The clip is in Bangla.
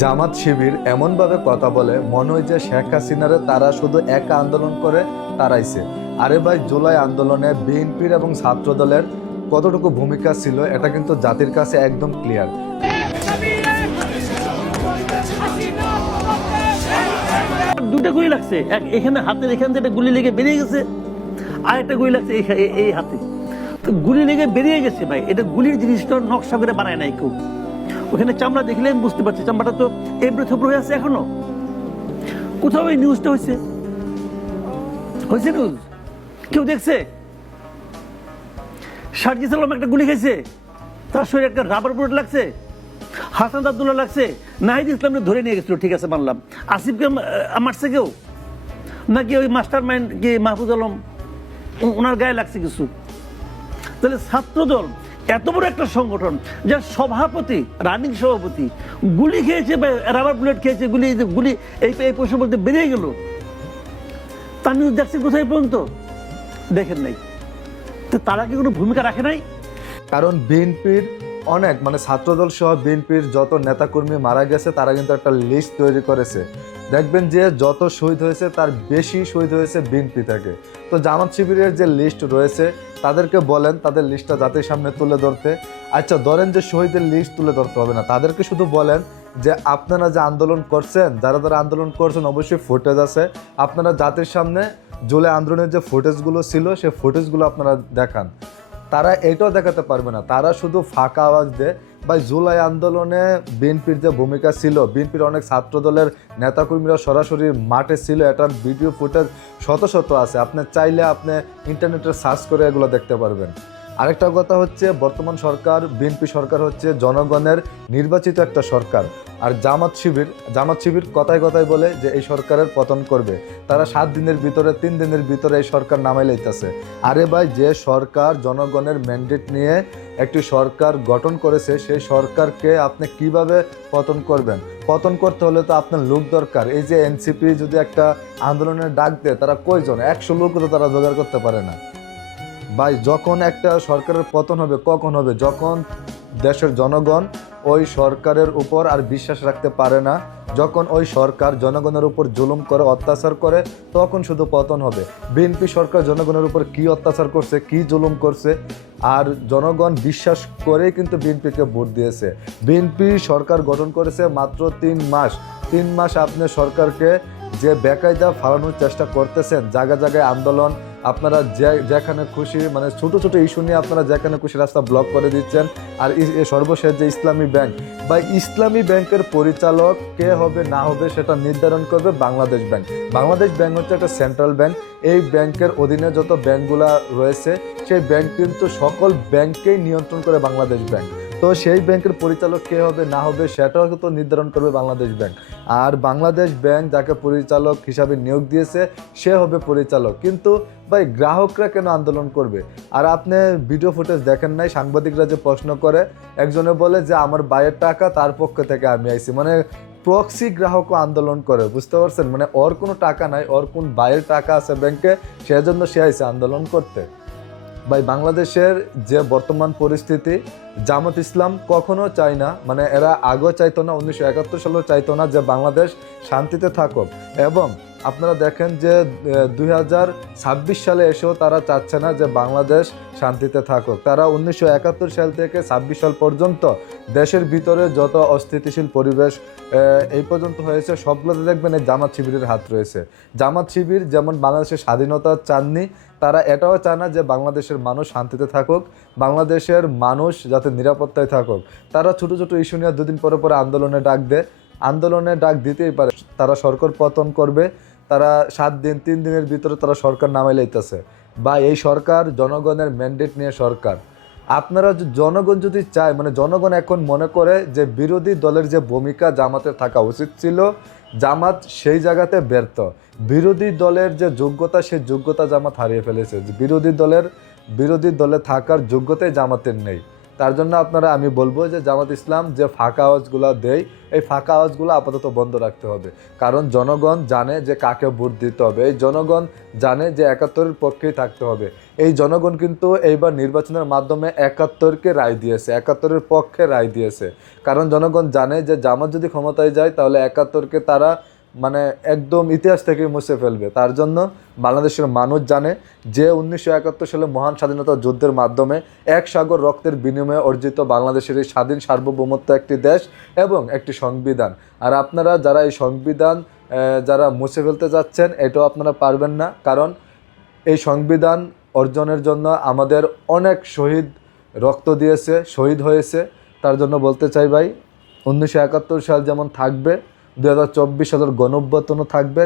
জামাত শিবির এমনভাবে কথা বলে মনে হয় যে শেখ হাসিনারে তারা শুধু একা আন্দোলন করে তাড়াইছে। আরে ভাই, জুলাই আন্দোলনে বিএনপির এবং ছাত্র দলের কতটুকু ভূমিকা ছিল এটা কিন্তু জাতির কাছে একদম ক্লিয়ার। দুটা গুলি লাগছে, এখানে হাতের এখান থেকে একটা গুলি লেগে বেরিয়ে গেছে, আর একটা গুলি লাগছে এই হাতে। তো গুলি লেগে বেরিয়ে গেছে ভাই, এটা গুলির জিনিসটা নকশা করে বানায় নাই কেউ। ওখানে চামড়া দেখলে আমি বুঝতে পারছি চামড়াটা তো এবড়ো থেবড়ো হয়ে আছে এখনো। কোথাও এই নিউজটা হয়েছে নিউজ কেউ দেখছে? সার্জিস আলম একটা গুলি খেয়েছে, তার শরীরে একটা রাবার বুলেট লাগছে। হাসান আব্দুল্লাহ লাগছে, নাহিদ ইসলামকে ধরে নিয়ে গেছিল, ঠিক আছে মানলাম। আসিফকে মারছে কেউ, নাকি ওই মাস্টার মাইন্ড কি মাহফুজ আলম ওনার গায়ে লাগছে কিছু? তাহলে ছাত্রদল এত বড় একটা সংগঠন, যার সভাপতি, রানিং সভাপতি গুলি খেয়েছে, রাবার বুলেট খেয়েছে, গুলি এই পয়সা বলতে বেরিয়ে গেল। তার নিউজ দেখছে কোথায় পর্যন্ত? দেখেন নাই। তো তারা কি কোনো ভূমিকা রাখে নাই? কারণ বিএনপির অনেক ছাত্রদল সহ বিএনপির যত নেতাকর্মী মারা গেছে তারা কিন্তু একটা লিস্ট তৈরি করেছে। দেখবেন যে যত শহীদ হয়েছে তার বেশি শহীদ হয়েছে বিএনপি থেকে। তো জামাত শিবিরের যে লিস্ট রয়েছে তাদেরকে বলেন তাদের লিস্টটা জাতির সামনে তুলে ধরতে। আচ্ছা, ধরেন যে শহীদের লিস্ট তুলে ধরতে হবে না, তাদেরকে শুধু বলেন যে আপনারা যে আন্দোলন করছেন, যারা যারা আন্দোলন করছেন অবশ্যই ফুটেজ আছে, আপনারা জাতির সামনে জুলাই আন্দোলনের যে ফুটেজগুলো ছিল সেই ফুটেজগুলো আপনারা দেখান। তারা এটাও দেখাতে পারবে না, তারা শুধু ফাঁকা আওয়াজ দেয়। বা জুলাই আন্দোলনে বিএনপির যে ভূমিকা ছিল, বিএনপির অনেক ছাত্র দলের নেতাকর্মীরা সরাসরি মাঠে ছিল, এটার ভিডিও ফুটেজ শত শত আছে। আপনি চাইলে আপনি ইন্টারনেটে সার্চ করে এগুলো দেখতে পারবেন। আরেকটা কথা হচ্ছে, বর্তমান সরকার বিএনপি সরকার হচ্ছে জনগণের নির্বাচিত একটা সরকার। আর জামাত শিবির কথায় কথায় বলে যে এই সরকারের পতন করবে। তারা 7 দিনের ভিতরে 3 দিনের ভিতরে এই সরকার নামাই লাইতেছে। আরে ভাই, যে সরকার জনগণের ম্যান্ডেট নিয়ে একটি সরকার গঠন করেছে সেই সরকারকে আপনি কিভাবে পতন করবেন? পতন করতে হলে তো আপনার লোক দরকার। এই যে এনসিপি যদি একটা আন্দোলনের ডাক দেয়, তারা কয়জন? 100 লোক তো তারা জোগাড় করতে পারে না ভাই। যখন একটা সরকারের পতন হবে কখন হবে? যখন দেশের জনগণ ওই সরকারের উপর আর বিশ্বাস রাখতে পারে না, যখন ওই সরকার জনগণের উপর জুলুম করে, অত্যাচার করে, তখন শুধু পতন হবে। বিএনপি সরকার জনগণের উপর কি অত্যাচার করছে, কি জুলুম করছে, আর জনগণ বিশ্বাস করেই কিন্তু বিএনপিকে ভোট দিয়েছে। বিএনপি সরকার গঠন করেছে মাত্র 3 মাস। 3 মাস আপনি সরকারকে যে বেকায়দা ফালানোর চেষ্টা করতেছেন, জায়গায় জায়গায় আন্দোলন, আপনারা যেখানে খুশি ছোট ছোট ইস্যু নিয়ে আপনারা যেখানে খুশি রাস্তা ব্লক করে দিচ্ছেন। আর সর্বশেষ যে ইসলামী ব্যাংক, বা ইসলামী ব্যাংকের পরিচালক কে হবে না হবে সেটা নির্ধারণ করবে বাংলাদেশ ব্যাংক। বাংলাদেশ ব্যাংক হচ্ছে একটা সেন্ট্রাল ব্যাংক। এই ব্যাংকের অধীনে যত ব্যাংকগুলা রয়েছে সেই ব্যাংক কিন্তু সকল ব্যাংককেই নিয়ন্ত্রণ করে বাংলাদেশ ব্যাংক। তো সেই ব্যাংকের পরিচালক কে হবে না হবে সেটাও তো নির্ধারণ করবে বাংলাদেশ ব্যাংক। আর বাংলাদেশ ব্যাংক যাকে পরিচালক হিসাবে নিয়োগ দিয়েছে সে হবে পরিচালক। কিন্তু ভাই, গ্রাহকরা কেন আন্দোলন করবে? আর আপনি ভিডিও ফুটেজ দেখেন নাই? সাংবাদিকরা যে প্রশ্ন করে, একজনে বলে যে আমার ভাইয়ের টাকা, তার পক্ষ থেকে আমি আইছি। প্রক্সি গ্রাহকও আন্দোলন করে, বুঝতে পারছেন? ওর কোনো টাকা নাই, ওর কোন ভাইয়ের টাকা আছে ব্যাংকে, সেজন্য সে আইছে আন্দোলন করতে। ভাই, বাংলাদেশের যে বর্তমান পরিস্থিতি, জামাত ইসলাম কখনো চায় না, এরা আগেও চাইতো না, 1971 সালেও চাইতো না যে বাংলাদেশ শান্তিতে থাকুক। এবং আপনারা দেখেন যে 2026 সালে এসেও তারা চাচ্ছে না যে বাংলাদেশ শান্তিতে থাকুক। তারা 1971 সাল থেকে 26 সাল পর্যন্ত দেশের ভিতরে যত অস্থিতিশীল পরিবেশ এই পর্যন্ত হয়েছে সবগুলোতে দেখবেন এই জামাত শিবিরের হাত রয়েছে। জামাত শিবির যেমন বাংলাদেশের স্বাধীনতা চাননি, তারা এটাও চায় না যে বাংলাদেশের মানুষ শান্তিতে থাকুক, বাংলাদেশের মানুষ যাতে নিরাপত্তায় থাকুক। তারা ছোটো ছোটো ইস্যু নিয়ে 2 দিন পরে পরে আন্দোলনের ডাক দেয়। আন্দোলনের ডাক দিতেই পারে, তারা সরকার পতন করবে। তারা 7 দিন 3 দিনের ভিতরে তারা সরকার নামাই লাইতেছে। বা এই সরকার জনগণের ম্যান্ডেট নিয়ে সরকার। আপনারা জনগণ যদি চায়, জনগণ এখন মনে করে যে বিরোধী দলের যে ভূমিকা জামাতের থাকা উচিত ছিল, জামাত সেই জায়গাতে ব্যর্থ। বিরোধী দলের যে যোগ্যতা, সেই যোগ্যতা জামাত হারিয়ে ফেলেছে। বিরোধী দলে থাকার যোগ্যতাই জামাতের নেই। তার জন্য আপনারা আমি বলবো যে জামাত ইসলাম যে ফাঁকা আওয়াজগুলো দেয় এই ফাঁকা আওয়াজগুলো আপাতত বন্ধ রাখতে হবে, কারণ জনগণ জানে যে কাকে ভোট দিতে হবে, এই জনগণ জানে যে ৭১-এর পক্ষেই থাকতে হবে। এই জনগণ কিন্তু এইবার নির্বাচনের মাধ্যমে ৭১-কে রায় দিয়েছে, ৭১-এর পক্ষে রায় দিয়েছে, কারণ জনগণ জানে যে জামাত যদি ক্ষমতায় যায় তাহলে ৭১-কে তারা মানে একদম ইতিহাস থেকে মুছে ফেলবে। তার জন্য বাংলাদেশের মানুষ জানে যে ১৯৭১ সালে মহান স্বাধীনতা যুদ্ধের মাধ্যমে এক সাগর রক্তের বিনিময়ে অর্জিত বাংলাদেশের এই স্বাধীন সার্বভৌমত্ব একটি দেশ এবং একটি সংবিধান। আর আপনারা যারা এই সংবিধান যারা মুছে ফেলতে যাচ্ছেন এটাও আপনারা পারবেন না, কারণ এই সংবিধান অর্জনের জন্য আমাদের অনেক শহীদ রক্ত দিয়েছে, শহীদ হয়েছে। তার জন্য বলতে চাই ভাই ১৯৭১ সাল যেমন থাকবে, ২০২৪ সালের গণঅভ্যুত্থানও থাকবে।